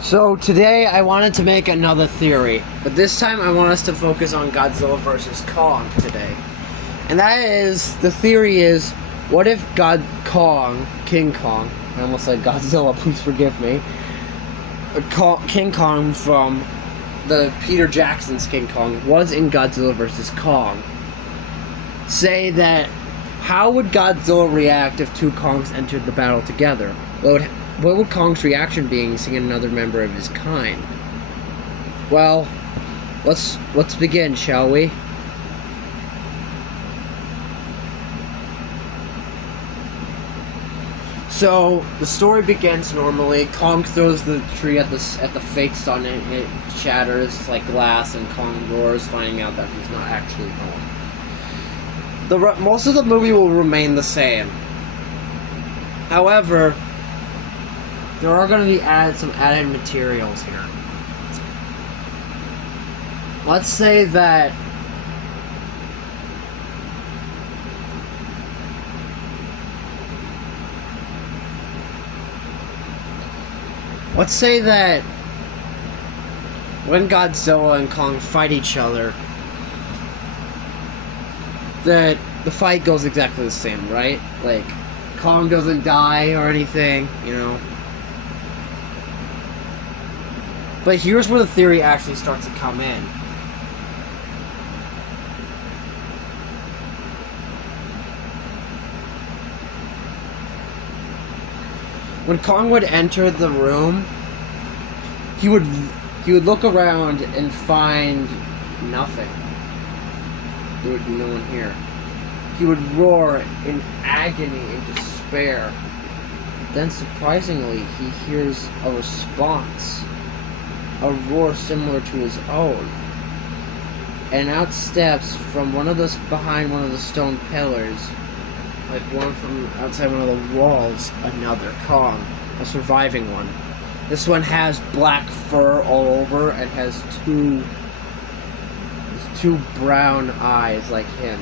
So today I wanted to make another theory, but this time I want us to focus on Godzilla versus Kong today. And that is, the theory is, what if King Kong, I almost said Godzilla, please forgive me, King Kong from the Peter Jackson's King Kong was in Godzilla versus Kong. Say that, how would Godzilla react if two Kongs entered the battle together? What would Kong's reaction be seeing another member of his kind? Well, let's begin, shall we? So the story begins normally. Kong throws the tree at the fake sun and it shatters like glass, and Kong roars, finding out that he's not actually home. Most of the movie will remain the same. However, there are going to be some added materials here. Let's say that when Godzilla and Kong fight each other, that the fight goes exactly the same, right? Like, Kong doesn't die or anything, you know. But here's where the theory actually starts to come in. When Kong would enter the room, he would look around and find nothing. There would be no one here. He would roar in agony and despair. Then, surprisingly, he hears a response. A roar similar to his own. And out steps from behind one of the stone pillars, like one from outside one of the walls, another Kong, a surviving one. This one has black fur all over and has two brown eyes like him.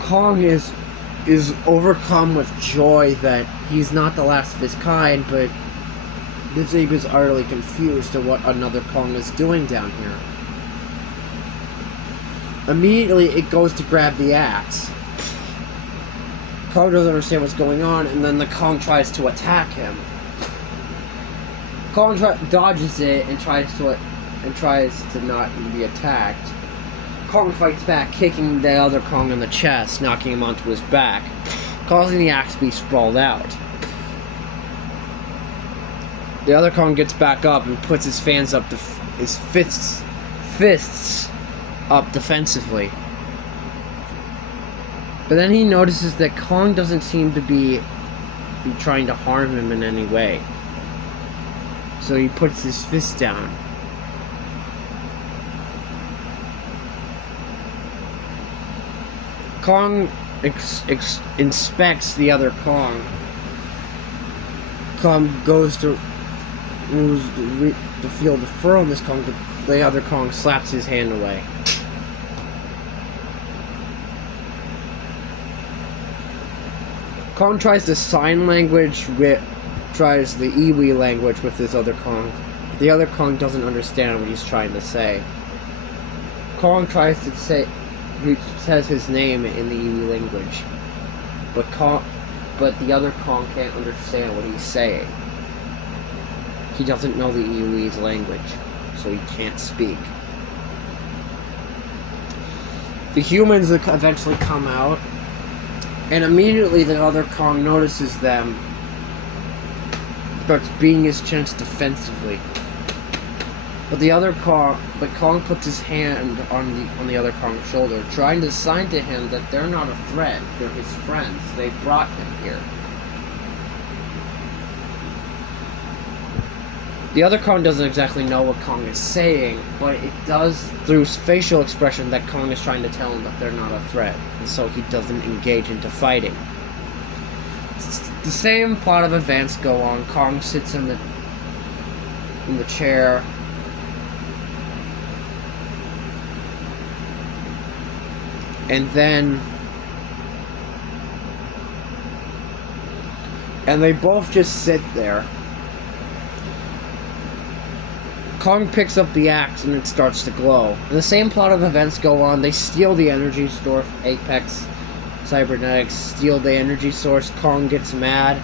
Kong is overcome with joy that he's not the last of his kind, but this ape is utterly confused to what another Kong is doing down here. Immediately, it goes to grab the axe. Kong doesn't understand what's going on, and then the Kong tries to attack him. Kong dodges it and tries to not be attacked. Kong fights back, kicking the other Kong in the chest, knocking him onto his back, causing the axe to be sprawled out. The other Kong gets back up and puts his fists up defensively. But then he notices that Kong doesn't seem to be trying to harm him in any way. So he puts his fist down. Kong inspects the other Kong. Kong goes to feel the fur on this Kong, but the other Kong slaps his hand away. Kong tries the sign language, tries the Iwi language with this other Kong. The other Kong doesn't understand what he's trying to say. Kong tries to say, he says his name in the Iwi language, but the other Kong can't understand what he's saying. He doesn't know the Iwi's language, so he can't speak. The humans eventually come out, and immediately the other Kong notices them, starts beating his chest defensively. But Kong puts his hand on the other Kong's shoulder, trying to sign to him that they're not a threat, they're his friends. They brought him here. The other Kong doesn't exactly know what Kong is saying, but it does, through facial expression, that Kong is trying to tell him that they're not a threat, and so he doesn't engage into fighting. The same plot of events go on. Kong sits in the chair. And then And they both just sit there. Kong picks up the axe and it starts to glow. And the same plot of events go on. They steal the energy store. Apex Cybernetics steal the energy source. Kong gets mad.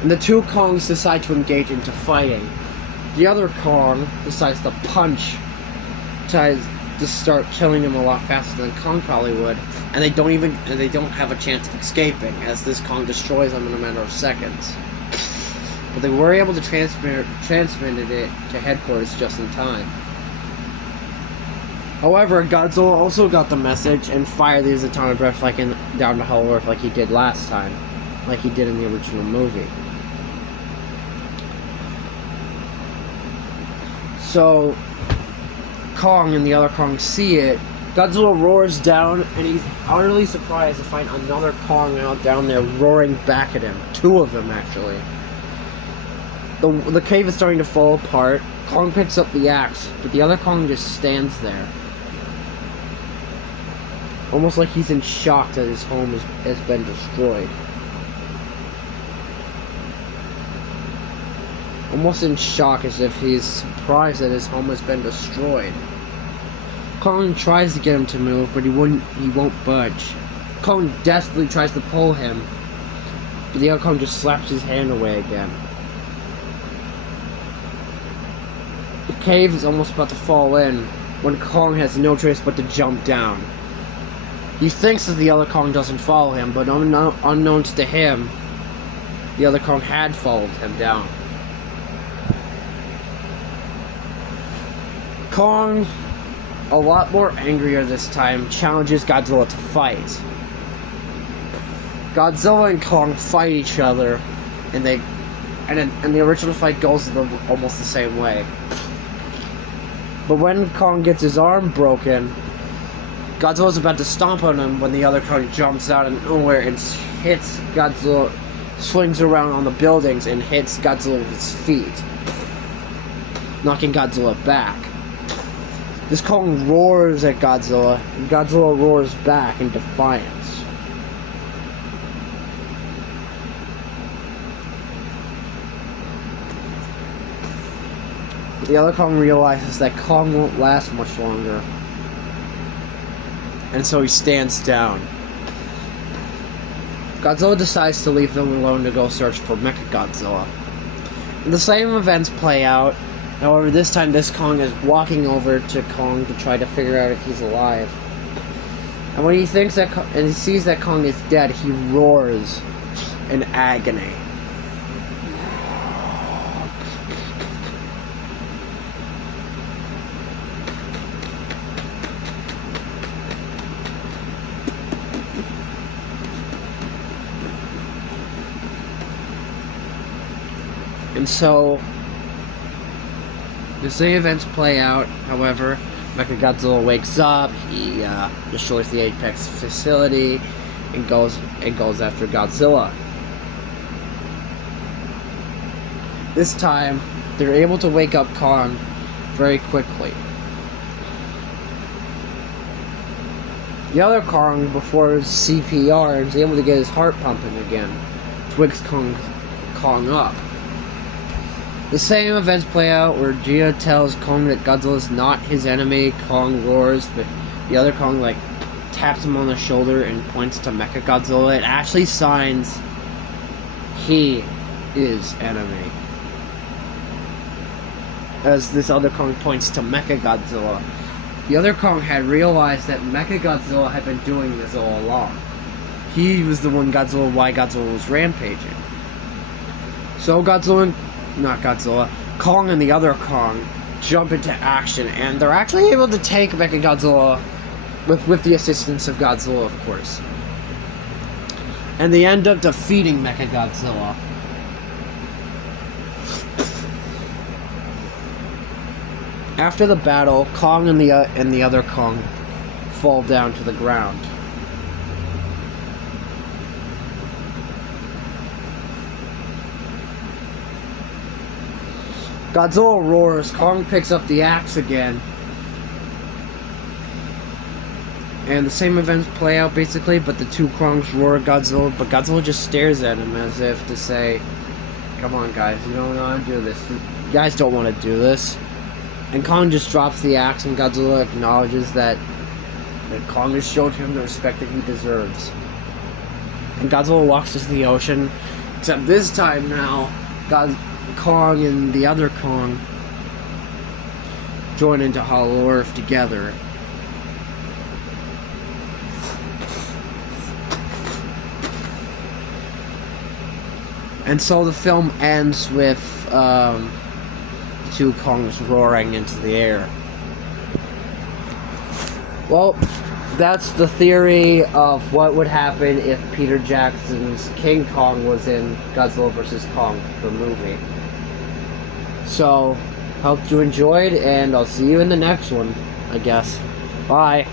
And the two Kongs decide to engage into fighting. The other Kong decides to punch. Tries to start killing him a lot faster than Kong probably would. And they don't have a chance of escaping, as this Kong destroys them in a matter of seconds. But they were able to transmit it to headquarters just in time. However, Godzilla also got the message and fired these atomic breath down to Hollow Earth like he did last time. Like he did in the original movie. So, Kong and the other Kong see it. Godzilla roars down, and he's utterly surprised to find another Kong out down there roaring back at him. Two of them, actually. The cave is starting to fall apart. Kong picks up the axe, but the other Kong just stands there. Almost like he's in shock that his home has been destroyed. Almost in shock, as if he's surprised that his home has been destroyed. Kong tries to get him to move, but he won't budge. Kong desperately tries to pull him, but the other Kong just slaps his hand away again. The cave is almost about to fall in, when Kong has no choice but to jump down. He thinks that the other Kong doesn't follow him, but unknown to him, the other Kong had followed him down. Kong, a lot more angrier this time, challenges Godzilla to fight. Godzilla and Kong fight each other, and the original fight goes almost the same way. But when Kong gets his arm broken, Godzilla's about to stomp on him when the other Kong jumps out of nowhere and hits Godzilla, swings around on the buildings and hits Godzilla with his feet, knocking Godzilla back. This Kong roars at Godzilla, and Godzilla roars back in defiance. The other Kong realizes that Kong won't last much longer, and so he stands down. Godzilla decides to leave them alone to go search for Mechagodzilla. The same events play out. However, this time this Kong is walking over to Kong to try to figure out if he's alive. And when he thinks that and he sees that Kong is dead, he roars in agony. And so the same events play out. However, Mechagodzilla wakes up, he destroys the Apex facility, and goes after Godzilla. This time, they're able to wake up Kong very quickly. The other Kong, before his CPR, is able to get his heart pumping again, which wakes Kong up. The same events play out where Gia tells Kong that Godzilla is not his enemy. Kong roars, but the other Kong taps him on the shoulder and points to Mechagodzilla. It actually signs he is enemy, as this other Kong points to Mechagodzilla. The other Kong had realized that Mechagodzilla had been doing this all along. He was the one why Godzilla was rampaging. So Kong and the other Kong jump into action, and they're actually able to take Mechagodzilla with the assistance of Godzilla, of course. And they end up defeating Mechagodzilla. After the battle, Kong and the other Kong fall down to the ground. Godzilla roars, Kong picks up the axe again, And the same events play out basically, but the two Kongs roar at Godzilla, but Godzilla just stares at him as if to say, come on guys, you don't want to do this. You guys don't want to do this. And Kong just drops the axe, and Godzilla acknowledges that Kong has showed him the respect that he deserves. And Godzilla walks into the ocean, except this time now, Kong and the other Kong join into Hollow Earth together. And so the film ends with two Kongs roaring into the air. Well, that's the theory of what would happen if Peter Jackson's King Kong was in Godzilla vs. Kong, the movie. So, hope you enjoyed, and I'll see you in the next one, I guess. Bye.